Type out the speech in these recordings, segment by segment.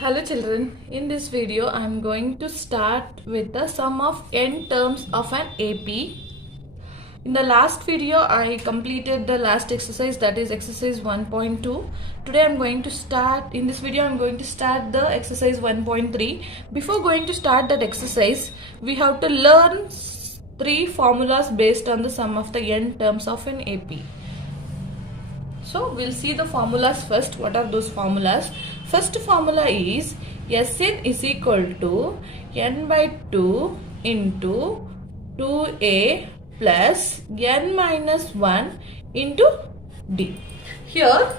Hello children, in this video I am going to start with the sum of n terms of an AP. In the last video I completed the last exercise, that is exercise 1.2. Today I am going to start, in this video I am going to start the exercise 1.3. Before going to start that exercise, we have to learn three formulas based on the sum of the n terms of an AP. So we'll see the formulas first. What are those formulas? First formula is Sn is equal to n by 2 into 2a plus n minus 1 into d. Here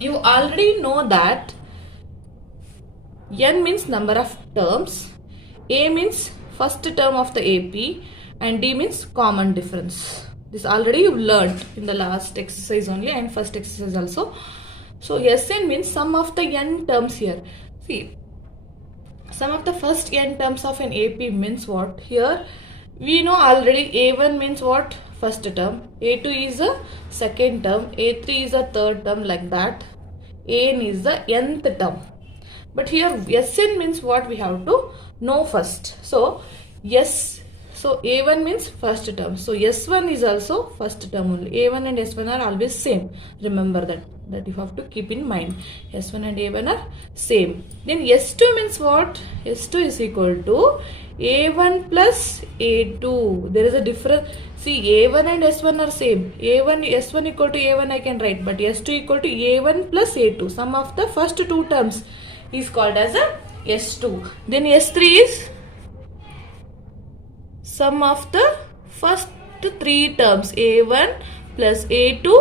you already know that n means number of terms, a means first term of the AP, and d means common difference. This already you learned in the last exercise only and first exercise also. So Sn means sum of the n terms here. See, sum of the first n terms of an AP means what? Here we know already A1 means what? First term, A2 is a second term, A3 is a third term, like that. An is the nth term. But here Sn means what? We have to know first. So So A1 means first term. So S1 is also first term only. A1 and S1 are always same. Remember that you have to keep in mind. S1 and A1 are same. Then S2 means what? S2 is equal to A1 plus A2. There is a difference. See, A1 and S1 are same. S1 equal to A1 I can write, but S2 equal to A1 plus A2. Sum of the first two terms is called as a S2. Then S3 is sum of the first three terms, A1 plus A2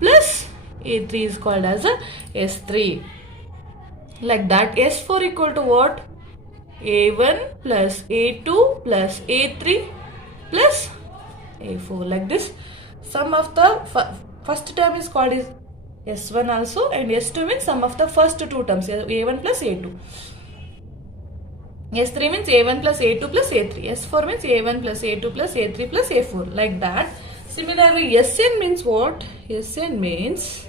plus A3 is called as a S3. Like that. S4 equal to what? A1 plus A2 plus A3 plus A4. Like this. Sum of the first term is called as S1 also, and S2 means sum of the first two terms, A1 plus A2. S3 means A1 plus A2 plus A3. S4 means A1 plus A2 plus A3 plus A4. Like that. Similarly, Sn means what? Sn means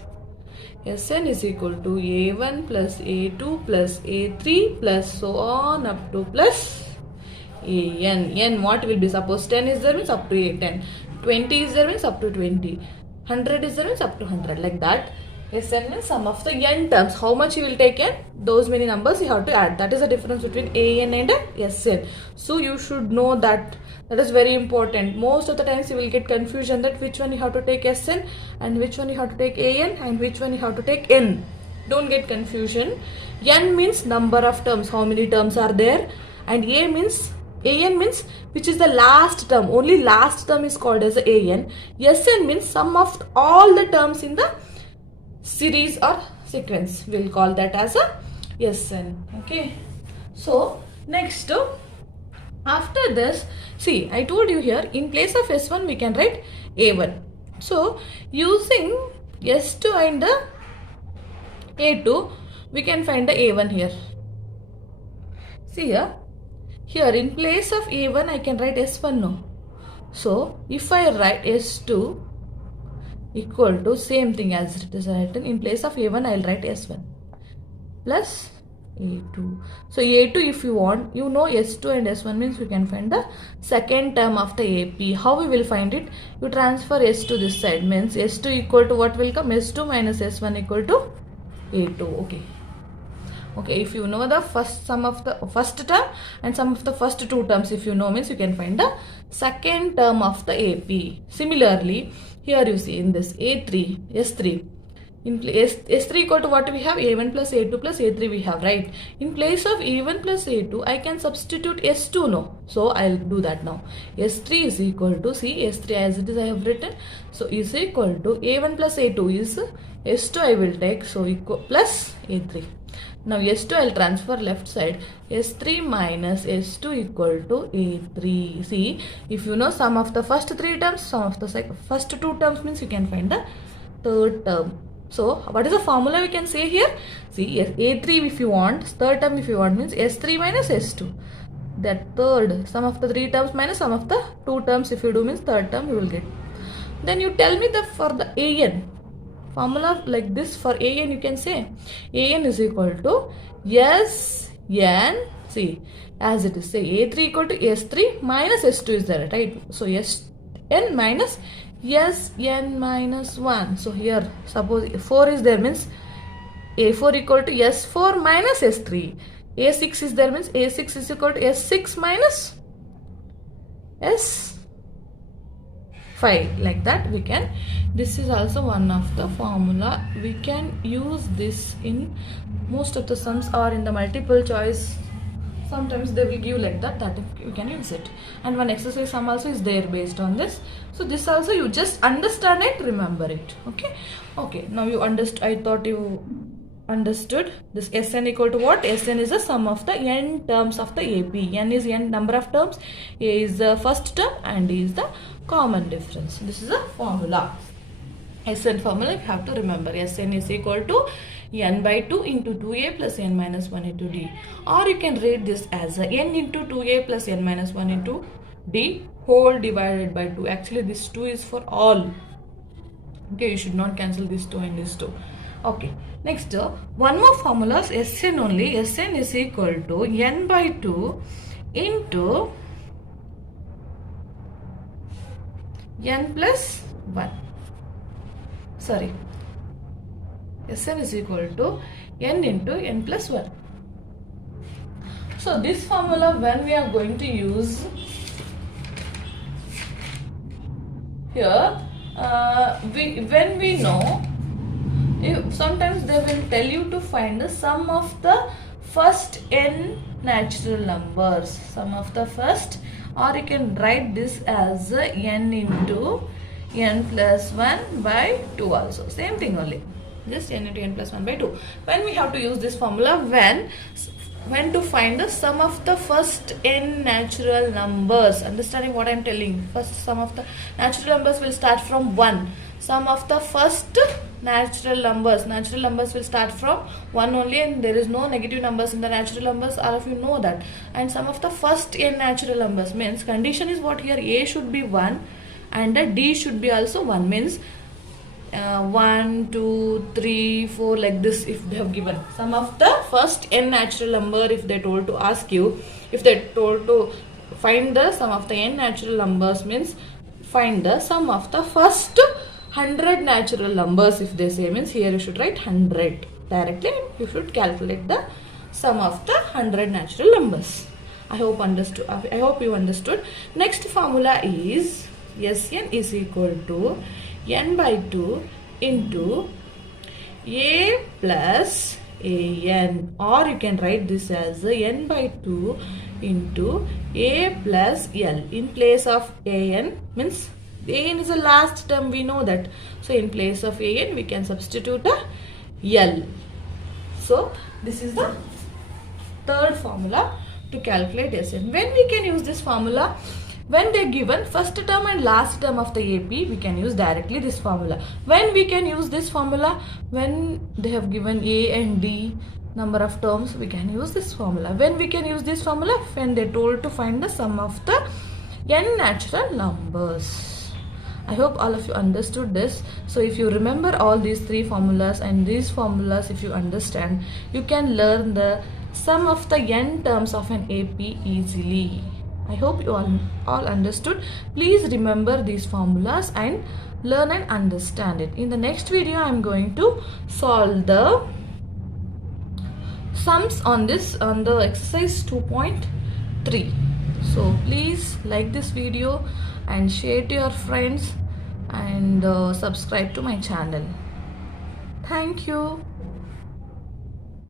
Sn is equal to A1 plus A2 plus A3 plus so on up to plus An. N what will be? Suppose 10 is there means up to A 10. 20 is there means up to 20. 100 is there means up to 100. Like that. Sn means sum of the n terms. How much you will take n? Those many numbers you have to add. That is the difference between an and Sn. So you should know that. That is very important. Most of the times you will get confusion that which one you have to take Sn and which one you have to take an and which one you have to take n. Don't get confusion. N means number of terms. How many terms are there? And an means which is the last term. Only last term is called as an. Sn means sum of all the terms in the series or sequence. We'll call that as a Sn. Okay. So next, after this, see, I told you here in place of S1 we can write A1. So using S2 and the A2 we can find the A1 here. See here in place of A1 I can write S1 now. So if I write S2 equal to same thing as it is written, in place of A1 I will write S1 plus A2. So A2, if you want, you know S2 and S1 means we can find the second term of the AP. How we will find it? You transfer S to this side, means S2 equal to what will come? S2 minus S1 equal to A2. Okay, if you know the first sum of the first term and sum of the first two terms, if you know, means you can find the second term of the AP. Similarly, here you see in this S3, in place S3 equal to what we have? A1 plus A2 plus A3 we have, right? In place of A1 plus A2, I can substitute S2 now. So I'll do that now. S3 is equal to, see S3 as it is I have written. So is equal to A1 plus A2 is S2 I will take, so equal plus A3. Now S2 I will transfer left side. S3 minus S2 equal to A3. See, if you know sum of the first three terms, sum of the first two terms means you can find the third term. So what is the formula we can say here? See, A3 if you want, third term if you want means S3 minus S2. That third, sum of the three terms minus sum of the two terms if you do means third term you will get. Then you tell me for the AN. formula like this for an, you can say an is equal to Sn, see as it is, say a3 equal to s3 minus s2 is there, right? So Sn minus Sn minus 1. So here suppose 4 is there, means a4 equal to s4 minus s3. a6 is there, means a6 is equal to s6 minus s5, like that we can. This is also one of the formula. We can use this in most of the sums or in the multiple choice. Sometimes they will give like that we can use it. And one exercise sum also is there based on this. So this also you just understand it, remember it. Okay, now you understood. I thought you understood this. Sn equal to what? Sn is the sum of the n terms of the AP. N is n number of terms, A is the first term, and D is the common difference. This is a formula. Sn formula you have to remember. Sn is equal to n by 2 into 2a plus n minus 1 into d. Or you can read this as a n into 2a plus n minus 1 into d whole divided by 2. Actually this 2 is for all. Okay, you should not cancel this 2 and this 2. Okay, next one more formula, Sn only. Sn is equal to n by 2 into n plus 1. Sorry, Sn is equal to n into n plus 1. So this formula when we are going to use here, when we know, sometimes they will tell you to find the sum of the first n natural numbers, sum of the first, or you can write this as n into n plus 1 by 2 also, same thing only, just n into n plus 1 by 2. When we have to use this formula, when to find the sum of the first n natural numbers, understanding what I am telling. First sum of the natural numbers will start from 1. Sum of the first natural numbers will start from 1 only, and there is no negative numbers in the natural numbers, all of you know that. And sum of the first n natural numbers means condition is what here, a should be 1 and the d should be also 1, means 1, 2, 3, 4 like this. If they have given sum of the first n natural number, if they told to ask you, if they told to find the sum of the n natural numbers, means find the sum of the first 100 natural numbers, if they say, means here you should write 100 directly. You should calculate the sum of the 100 natural numbers. I hope you understood. Next formula is Sn is equal to n by 2 into a plus an, or you can write this as n by 2 into a plus l. In place of an, means an is the last term, we know that. So in place of an we can substitute a l. So this is the third formula to calculate Sn. When we can use this formula? When they given first term and last term of the AP, we can use directly this formula. When we can use this formula? When they have given A and D number of terms, we can use this formula. When we can use this formula? When they told to find the sum of the n natural numbers. I hope all of you understood this. So if you remember all these three formulas, and these formulas if you understand, you can learn the sum of the n terms of an AP easily. I hope you all understood. Please remember these formulas and learn and understand it. In the next video, I am going to solve the sums on the exercise 2.3. So please like this video and share to your friends and subscribe to my channel. Thank you.